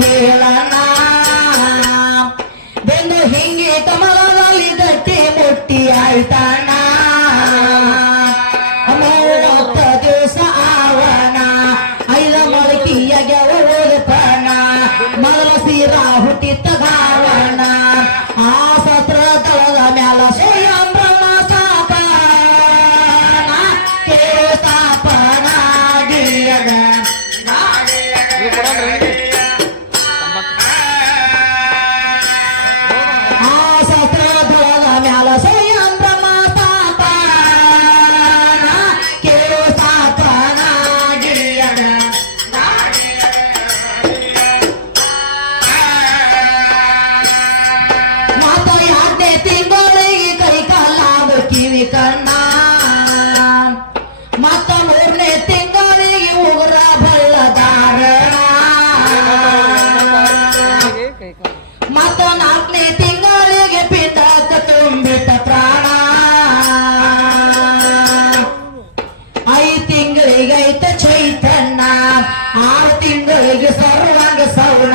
ಹೇಳಣ ಬೆಂದು ಹಿಂಗೆ ತಮಲದಲ್ಲಿ ದಟ್ಟಿ ಮುಟ್ಟಿ ಆಯ್ತಾನ? ಮೂವತ್ತ ದಿವಸ ಆವನ? ಐದ ಮೊಳಕಿಯ ಗೆಳಪನ ಮೊದಲ ಸೀರ ಹುಟ್ಟಿತ್ತ ಆ ಸತ್ರ ತಳದ ಮ್ಯಾಲ ಸ್ವಯಂ ಬ್ರಹ್ಮ ಸ್ಥಾಪನ? ಕೇಳು ಸ್ಥಾಪನ ಗಿರಿಯದ ಕಣ್ಣ ಮತ್ತ ಮೂರನೇ ತಿಂಗಳಿಗೆ ಉಗ್ರ ಬಳ್ಳದಾರಣ ಮತ್ತ ನಾಲ್ಕನೇ ತಿಂಗಳಿಗೆ ಪಿಂಡಕ ತುಂಬಿತ ಪ್ರಾಣ ಐದು ತಿಂಗಳಿಗೆ ಐತ ಚೈತನ್ಯ, ಆರು ತಿಂಗಳಿಗೆ ಸರ್ವಾಂಗ ಸವಣ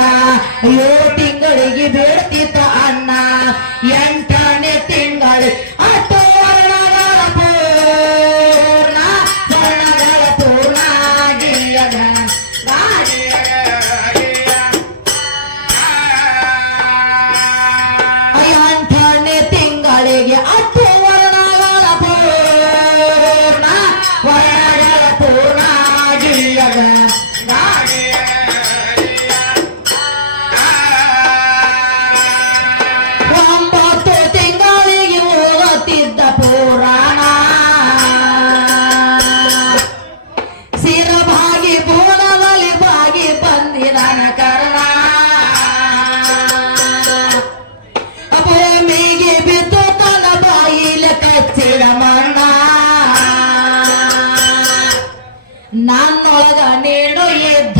ನನ್ನೊಳಗ ನೀನು ಇದ್ದವನ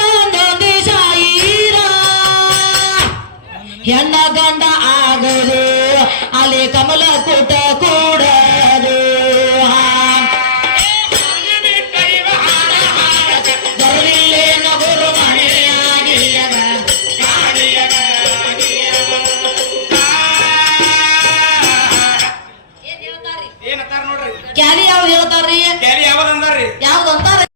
ನಂದಂದಿ ಶಾಯಿರ ಹೆಣ್ಣ ಗಂಡ ಆಗದು ಅಲ್ಲಿ ಕಮಲ ಕೂಟ ಏನಂತಾರ ನೋಡ್ರಿ? ಕ್ಯಾಲಿ ಯಾವ್ದು ಹೇಳ್ತಾರ್ರಿ? ಕ್ಯಾಲಿ ಯಾವ್ದು ಅಂತಾರ್ರಿ ಯಾವ್ದು ಅಂತ